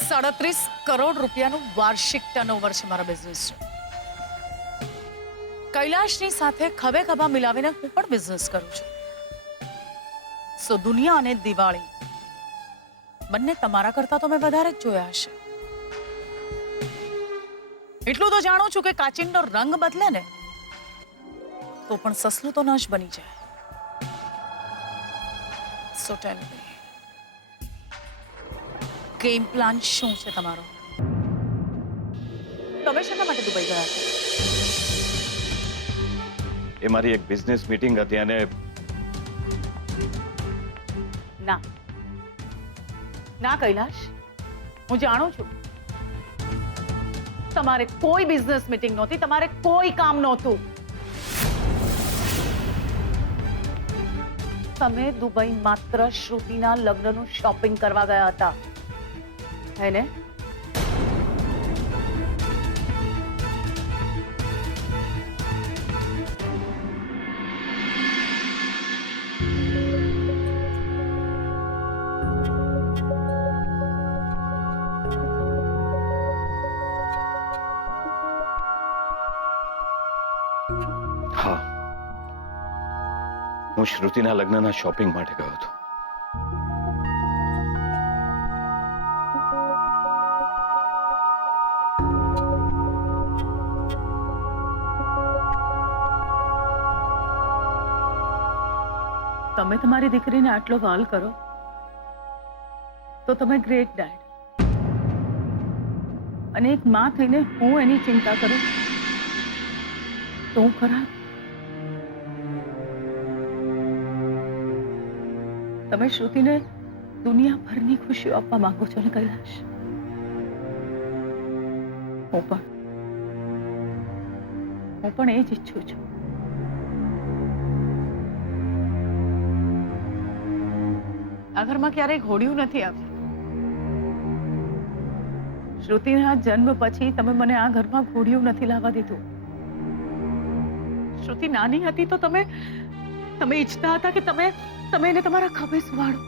37 કરોડ રૂપિયાનું વાર્ષિક ટર્નઓવર છે મારા બિઝનેસ. કૈલાશની સાથે ખભે ખભા મિલાવીને હું પણ બિઝનેસ કરું છું. સો દુનિયા અને દિવાળી બંને તમારા કરતા તો મેં વધારે જ જોયા હશે. એટલું તો જાણું છું કે કાચિંડનો રંગ બદલે ને તો પણ સસલું તો ન જ બની જાય. સો ટેલ મી, ગેમ પ્લાન શું છે તમારો? તમે શેના માટે દુબઈ ગયા હતા? એ મારી એક બિઝનેસ મીટિંગ હતી અને ના ના કૈલાશ, હું જાણું છું તમારે કોઈ બિઝનેસ મીટિંગ નહોતી, તમારે કોઈ કામ નહોતું. તમે દુબઈ માત્ર શ્રુતિના લગ્નનું શોપિંગ કરવા ગયા હતા, હે ને? હા, હું શ્રુતિના લગ્નના શોપિંગ માટે ગયો હતો. તમે તમારી દીકરીને આટલો વાલ કરો તો તમે ગ્રેટ ડેડ, અને એક માં થઈને હું એની ચિંતા કરું તો હું ખરાબ? તમે શ્રુતિને દુનિયાભરની ખુશીઓ આપવા માંગો છો ને કૈલાશ? હું પણ એ જ ઈચ્છું છું. આ ઘરમાં ક્યારેય ઘોડિયું નથી આવ્યું. શ્રુતિના જન્મ પછી તમે મને આ ઘરમાં ઘોડિયું નથી લાવવા દીધું. શ્રુતિ નાની હતી તો તમે ઈચ્છતા હતા કે તમે એને તમારા ખભે સુવાડો.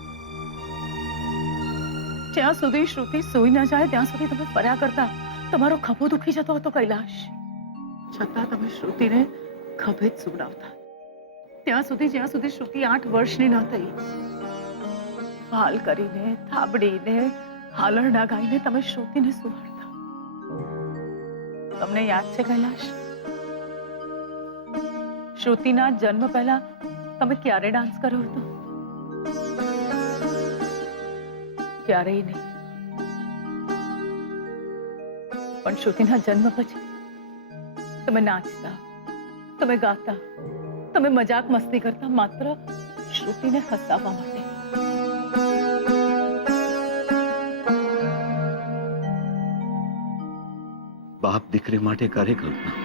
જ્યાં સુધી શ્રુતિ સૂઈ ન જાય ત્યાં સુધી તમે ફર્યા કરતા. તમારો ખભો દુખી જતો હતો કૈલાશ, છતાં તમે શ્રુતિને ખભે જ સુવડાવતા. ત્યાં સુધી જ્યાં સુધી શ્રુતિ 8 વર્ષની ન થઈ. હાલ કરીને, થાબડીને, હાલરડા ગાઈને તમે શ્રુતિને સુવાડતા. તમને યાદ છે કૈલાશ, શ્રુતિના જન્મ પહેલા તમે ક્યારે ડાન્સ કર્યો હતો? ક્યારેય નહીં. પણ શ્રુતિના જન્મ પછી તમે નાચતા, તમે ગાતા, તમે મજાક મસ્તી કરતા, માત્ર શ્રુતિને હસાવવા માટે. બાપ દીકરી માટે કરે કલ્પના.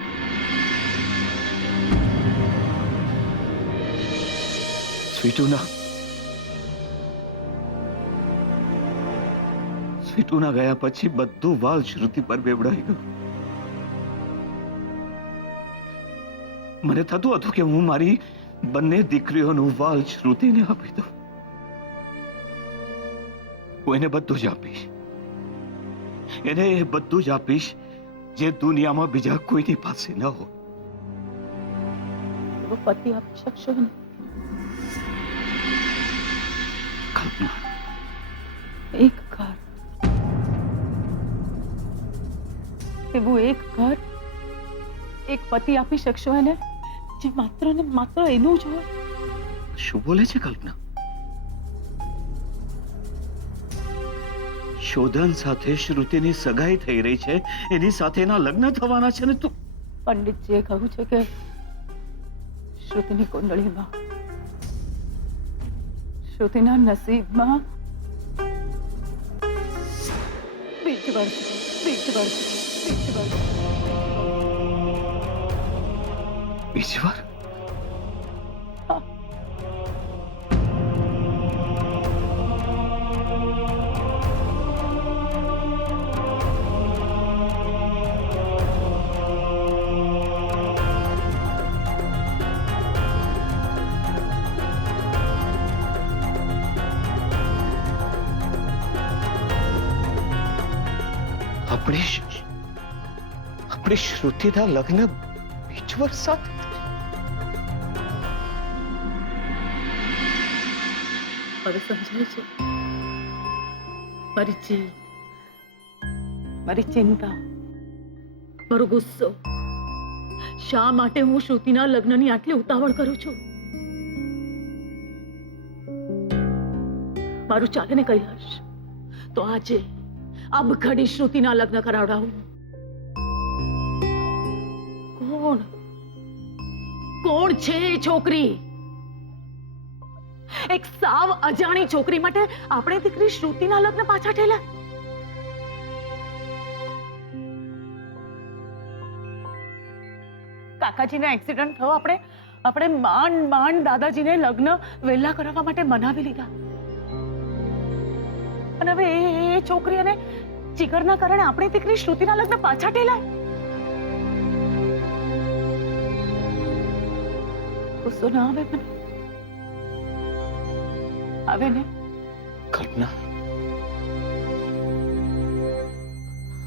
સ્વીટુના ગયા પછી બધું વાલ શ્રુતિ પર બેવડાઈ ગયું. મને થતું હતું કે હું મારી બંને દીકરીઓનું વાલ શ્રુતિને આપી દઉં. હું એને બધું જ આપીશ. એને એ બધું જ આપીશ જે દુનિયામાં બીજા કોઈની પાસે ન હોય. એવો પતિ આપી શકશો ને? કલ્પના, એક ઘર, એવું એક ઘર, એક પતિ આપી શકશો એને જે માત્ર ને માત્ર એનું જ હોય? શું બોલે છે કલ્પના? શોધન સાથે શ્રુતિની સગાઈ થઈ રહી છે, એની સાથેના લગ્ન થવાના છે ને તું? પંડિતજીએ કહ્યું છે કે શ્રુતિની કુંડળીમાં, શ્રુતિના નસીબમાં બીજ વર્ષ. બીજી વાર? આપણે શ્રુતિના લગ્ન બીજ વર્ષ સાથે હવે સમજાય છે મારી જીત, મારી ચિંતા, મારો ગુસ્સો, શા માટે હું શ્રુતિના લગ્નની આટલી ઉતાવળ કરું છું. મારું ચાલે ને કૈલાશ, તો આજે અબ ઘડી શ્રુતિના લગ્ન કરાવડાવું. કોણ કોણ છે એ છોકરી? એક સાવ અજાણી છોકરી માટે આપણે દીકરી શ્રુતિના લગ્ન પાછા ઠેલા. કાકાજીને એક્સિડન્ટ થયો, આપણે માંડ દાદાજીને લગ્ન વહેલા કરાવવા માટે મનાવી લીધા, અને હવે એ છોકરી અને જીગરના કારણે આપણી દીકરી શ્રુતિના લગ્ન પાછા ઠેલાય. ગુસ્સો ના આવે મને? આવે ને? કલ્પના,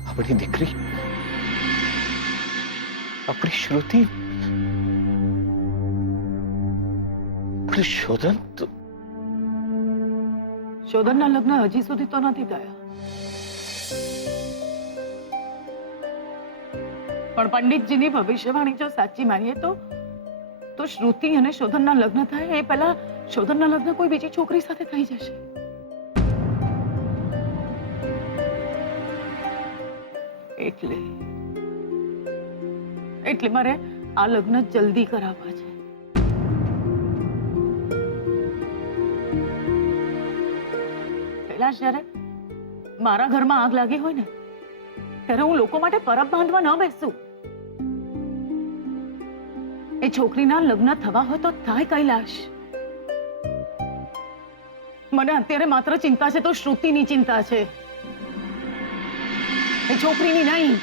આપણી દીકરી, આપણી શ્રુતિ, આપણે શોધનના લગ્ન હજી સુધી તો નથી થયા, પણ પંડિતજીની ભવિષ્યવાણી જો સાચી માનીએ તો શ્રુતિ અને શોધનના લગ્ન થાય એ પહેલા શોધનના લગ્ન કોઈ બીજી છોકરી સાથે થઈ જશે. એટલે મારે આ લગ્ન જલ્દી કરાવવા છે. કૈલાશ, જ્યારે મારા ઘરમાં આગ લાગી હોય ને ત્યારે હું લોકો માટે પરબ બાંધવા ન બેસું. એ છોકરીના લગ્ન થવા હોય તો થાય કૈલાશ. મને અત્યારે માત્ર ચિંતા છે તો શ્રુતિની ચિંતા છે, એ છોકરીની નહીં.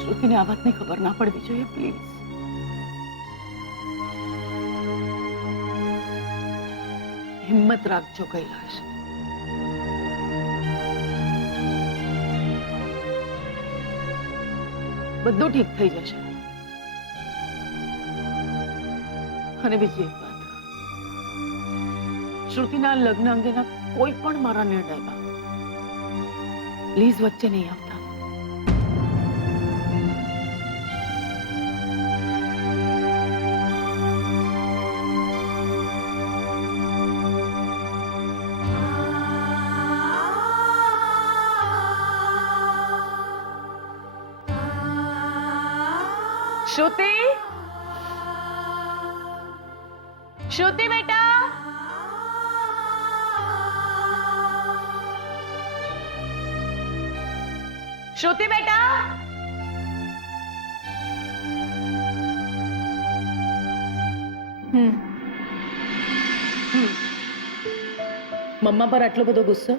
શ્રુતિને આ વાતની ખબર ના પડવી જોઈએ, પ્લીઝ. હિંમત રાખજો કૈલાશ. બધું ઠીક થઈ જશે. અને બીજી એક વાત, શ્રુતિના લગ્ન અંગેના કોઈ પણ મારા નિર્ણયમાં પ્લીઝ વચ્ચે નહીં આવતા. श्रुति, श्रुति बेटा, श्रुति बेटा, મમ્મા પર આટલો બધો ગુસ્સો?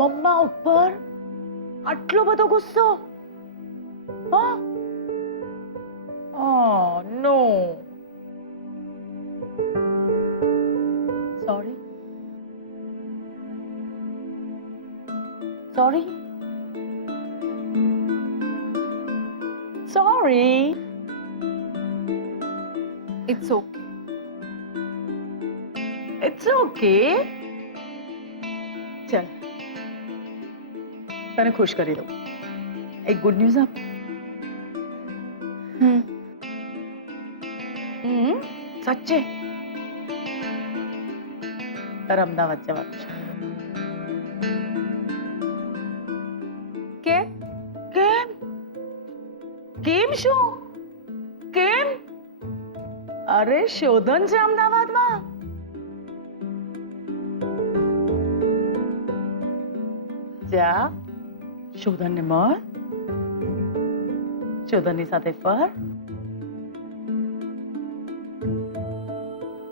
મમ્મા ઉપર આટલો બધો ગુસ્સો? હા? Oh no. Sorry. Sorry. Sorry. It's okay. It's okay. चल, तने खुश करी लो. एक गुड न्यूज़ आप. सच्चे તારે અમદાવાદ જવાનું છે. કેમ? કેમ શું? કેમ? અરે શોધન છે અમદાવાદમાં. જા, શોધનને મળ, શોધનની સાથે ફર,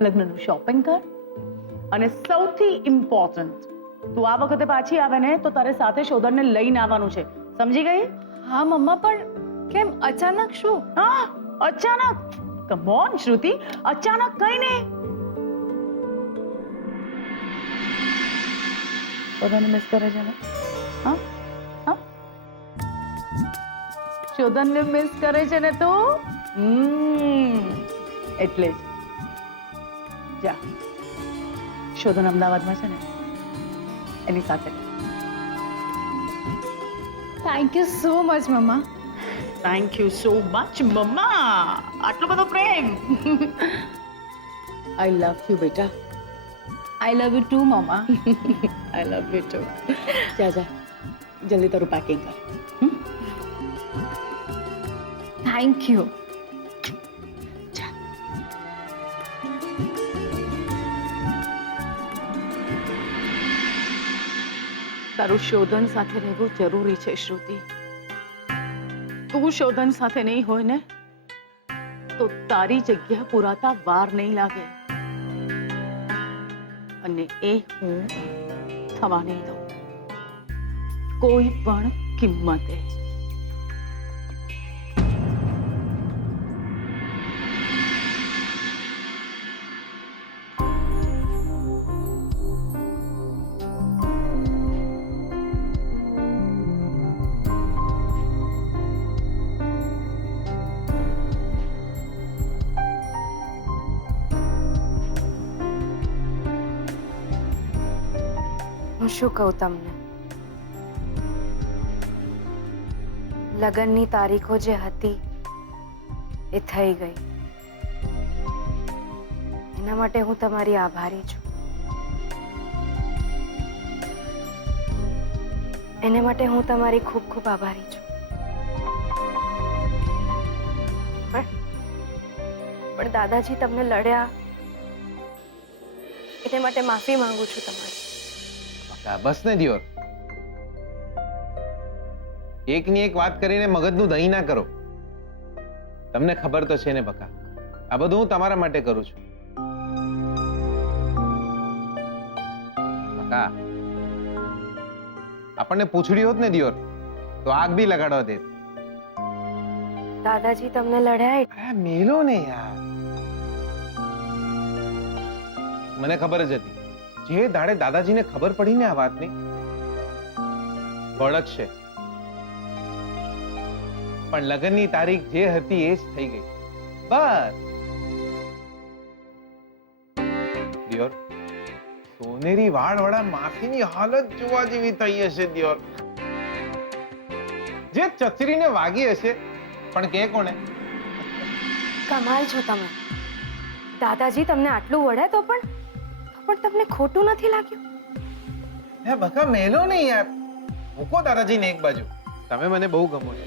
લગ્નનું શોપિંગ કર, અને સૌથી ઇમ્પોર્ટન્ટ, તું આ વખતે પાછી આવે ને તો તારે સાથે શોધનને લઈને આવવાનું છે, સમજી ગઈ? હા મમ્મા, પણ કેમ અચાનક શું? હા, અચાનક કમ ઓન શ્રુતિ, અચાનક કઈ ને શોધનને મિસ કરે છે ને? હા હા, શોધનને મિસ કરે છે ને તો એટલે જ જા, શોધન અમદાવાદમાં છે ને એની સાથે. થેન્ક યુ સો મચ મમ્મા. થેન્ક યુ સો મચ મમ્મા, આટલો બધો પ્રેમ. આઈ લવ યુ બેટા. આઈ લવ યુ ટુ મમ્મા. I love you too. જા જા, જલ્દી તારું પેકિંગ કર. Thank you. તારું શોધન સાથે રહેવું જરૂરી છે શ્રુતિ. તું શોધન સાથે નહીં હોય ને તો તારી જગ્યા પુરાતા વાર નહીં લાગે, અને એ હું થવા નહીં દઉં કોઈ પણ કિંમતે. હું શું કહું તમને, લગ્નની તારીખો જે હતી એ થઈ ગઈ. એના માટે હું તમારી આભારી છું. એને માટે હું તમારી ખૂબ ખૂબ આભારી છું. પણ દાદાજી તમને લડ્યા એને માટે માફી માંગુ છું તમારી. બસ ને દિયોર, એકની એક વાત કરીને મગજનું દહીં ના કરો. તમને ખબર તો છે ને બકા, આ બધું હું તમારા માટે કરું છું. બકા, આપણને પૂછડી હોત ને દિયોર તો આગ બી લગાડવા દે. દાદાજી તમને લડ્યા મેલો ને યાર, મને ખબર જ હતી જે દાડે દાદાજીને ખબર પડી ને આ વાતની ભડકશે. પણ લગ્નની તારીખ જે હતી એ જ થઈ ગઈ. બસ દિયોર, સોનેરી વાળવાળા માસીની હાલત જોવા જેવી થઈ હશે દિયોર. જે ચચરીને વાગી હશે પણ કે કોને? કમાલ છો તમે. દાદાજી તમને આટલું વળે તો પણ તમને ખોટું નથી લાગ્યું? હે બકા, મેલો નહીં યાર. મૂકો દાદાજીને એક બાજુ. તમે મને બહુ ગમો છો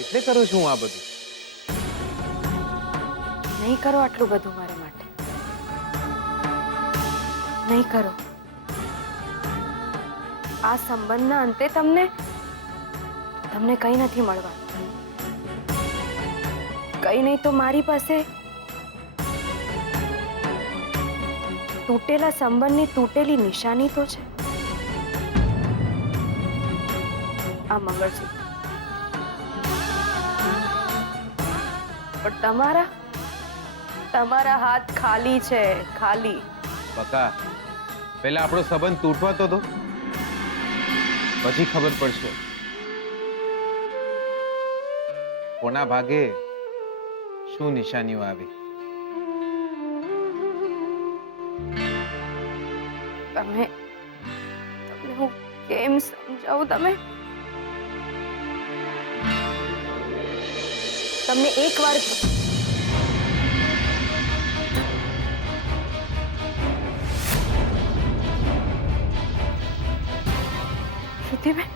એટલે કરું છું આ બધું. નહીં કરો આટલું બધું મારા માટે. નહીં કરો. આ સંબંધના અંતે તમને કંઈ નથી મળવાનું. કંઈ નહીં તો મારી પાસે તૂટેલા સંબંધની તૂટેલી નિશાની તો છે. આ મંગળસૂત્ર. પણ તમારા હાથ ખાલી છે, ખાલી. બકા, પહેલા આપણો સંબંધ તૂટવા તો દો, પછી ખબર પડશે કોના ભાગે શું નિશાનીઓ આવી. તમને હું કેમ સમજાવું? તમને એક વાર શ્રુતિબેન,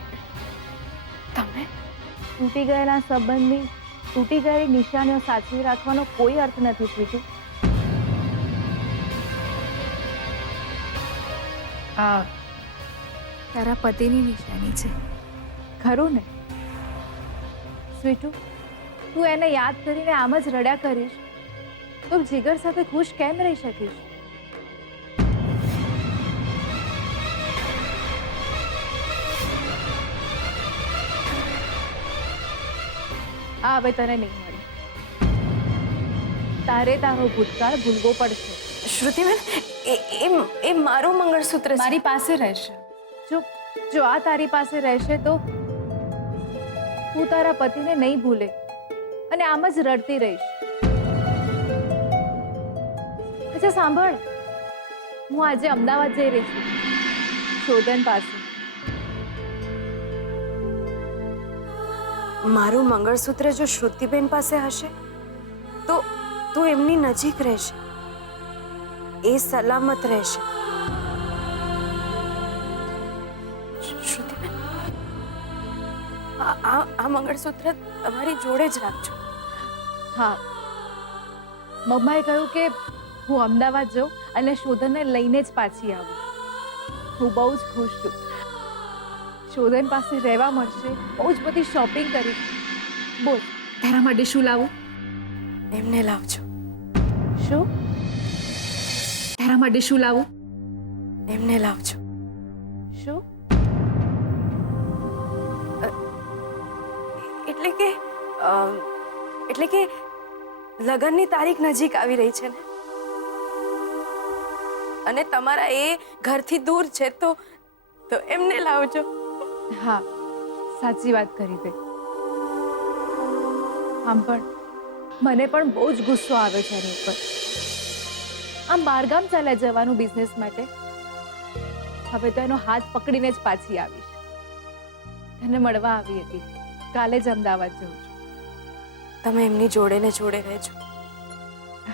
તમે તૂટી ગયેલા સંબંધની તૂટી ગયેલી નિશાનીઓ સાચવી રાખવાનો કોઈ અર્થ નથી સ્વીટુ. આ તારા પતિની નિશાની છે, ખરું ને સ્વીટુ? તું એને યાદ કરીને આમ જ રડ્યા કરીશ તો જીગર સાથે ખુશ કેમ રહી શકીશ? આ હવે તને નહીં મળે. તારે તારો ભૂતકાળ ભૂલવો પડશે. શ્રુતિબેન, એ મારું મંગળસૂત્ર છે. મારી પાસે રહેશે. જો આ તારી પાસે રહેશે તો તું તારા પતિને નહીં ભૂલે અને આમ જ રડતી રહીશ. અચ્છા સાંભળ, હું આજે અમદાવાદ જઈ રહી છું શોધન પાસે. મારું મંગળસૂત્ર જો શ્રુતિબેન પાસે હશે તો તું એમની નજીક રહેશે, એ સલામત રહેશે. શ્રુતિબેન, આ મંગળસૂત્ર તમારી જોડે જ રાખજો. હા, મમ્માએ કહ્યું કે હું અમદાવાદ જાઉં અને શોધનને લઈને જ પાછી આવું. હું બહુ જ ખુશ છું. શોધન પાસે રહેવા મળશે, બહુ જ બધી શોપિંગ કરીશ. બોલ, તારા માટે શું લાવું? એમને લાવજો. શું? તારા માટે શું લાવું? એમને લાવજો. શું? એટલે કે લગ્નની તારીખ નજીક આવી રહી છે ને, અને તમારા એ ઘરથી દૂર છે તો એમને લાવજો. હા, સાચી વાત કરી તે. આમ પણ મને પણ બહુ જ ગુસ્સો આવે છે એની ઉપર. આમ બહારગામ ચાલ્યા જવાનું બિઝનેસ માટે, હવે તો એનો હાથ પકડીને જ પાછી આવીશ. તને મળવા આવી હતી, કાલે જ અમદાવાદ જઉં છું. તમે એમની જોડે ને જોડે રહેજો.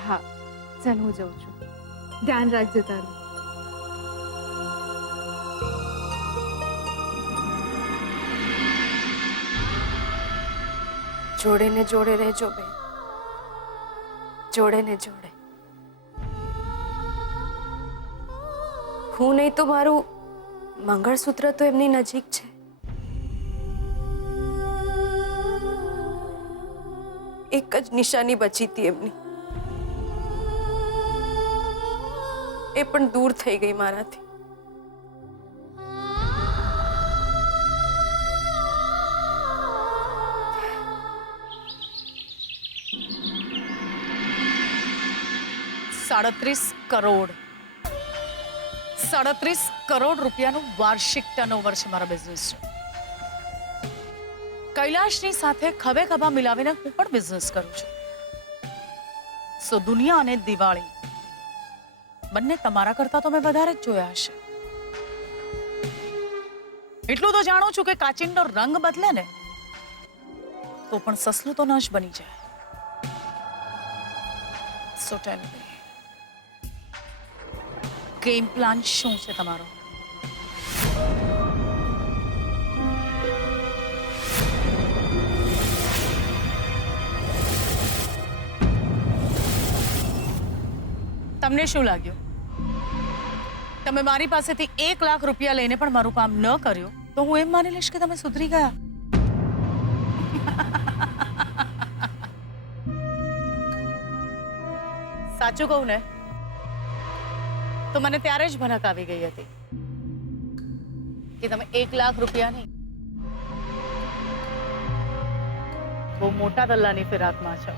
હા, ચાલ હું જઉં છું. ધ્યાન રાખજે તારું. જોડે ને જોડે રહેજો બેન, જોડે ને જોડે. હું નહીં તો મારું મંગળસૂત્ર તો એમની નજીક છે. એક જ નિશાની બચી હતી એમની, એ પણ દૂર થઈ ગઈ મારાથી. ₹37 કરોડ રૂપિયાનું વાર્ષિક ટર્નઓવર છે મારા બિઝનેસનું. કૈલાશની સાથે ખભે ખભા મિલાવીને હું પણ બિઝનેસ કરું છું. સો દુનિયા અને દિવાળી બંને તમારા કરતા તો મેં વધારે જ જોયા હશે. એટલું તો જાણું છું કે કાચિંડનો રંગ બદલે ને તો પણ સસલું તો ન જ બની જાય. સો ટેલ મી, ગેમ પ્લાન શું છે તમારો? તમને શું લાગ્યું? તમે મારી પાસેથી 1 લાખ રૂપિયા લઈને પણ મારું કામ ન કર્યું તો હું એમ માની લઈશ કે તમે સુધરી ગયા. સાચું કહું ને તો મને ત્યારે જ ભનક આવી ગઈ હતી કે તમે 1 લાખ રૂપિયા નહીં, બહુ મોટા દલ્લાની ફિરાકમાં છો.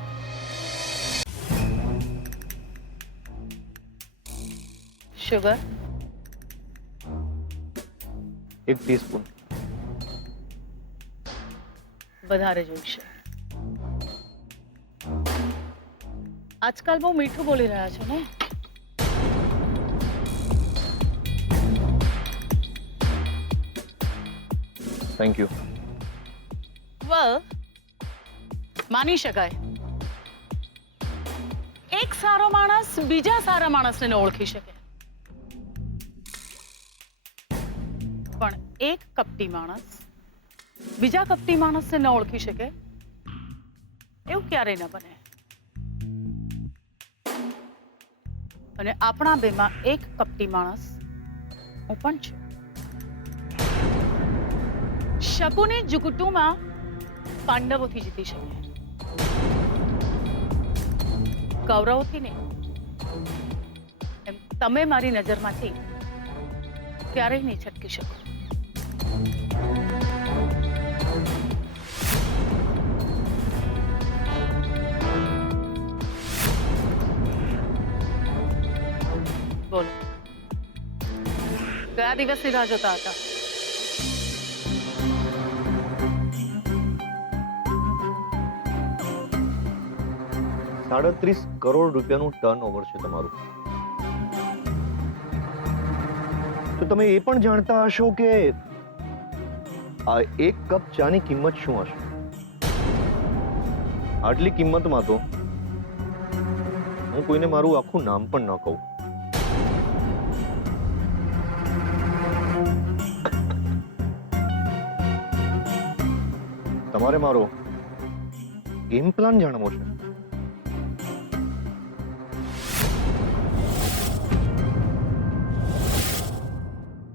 Sugar 1 teaspoon. વધારે જોઈશે. આજકાલ બહુ મીઠું બોલી રહ્યા છો ને? Thank you. વેલ, માની શકાય. એક સારો માણસ બીજા સારા માણસને ન ઓળખી શકે, પણ એક કપટી માણસ બીજા કપટી માણસને ન ઓળખી શકે એવું ક્યારેય ન બને. અને આપણા બેમાં એક કપટી માણસ હું પણ છું. શકુની જુગુટુમાં પાંડવોથી જીતી શકે, કૌરવોથી નહીં. એમ તમે મારી નજરમાંથી ક્યારેય નહીં છટકી શકો. બોલો, કયા દિવસની રાહ જોતા હતા? ₹37 કરોડ રૂપિયાનું ટર્નઓવર છે તમારું. તો તમે એ પણ જાણતા હશો કે આ એક કપ ચાની કિંમત શું હશે? આટલી કિંમતમાં તો હું કોઈને મારું આખું નામ પણ ન કહું. તમારે મારો ગેમ પ્લાન જાણવો છે?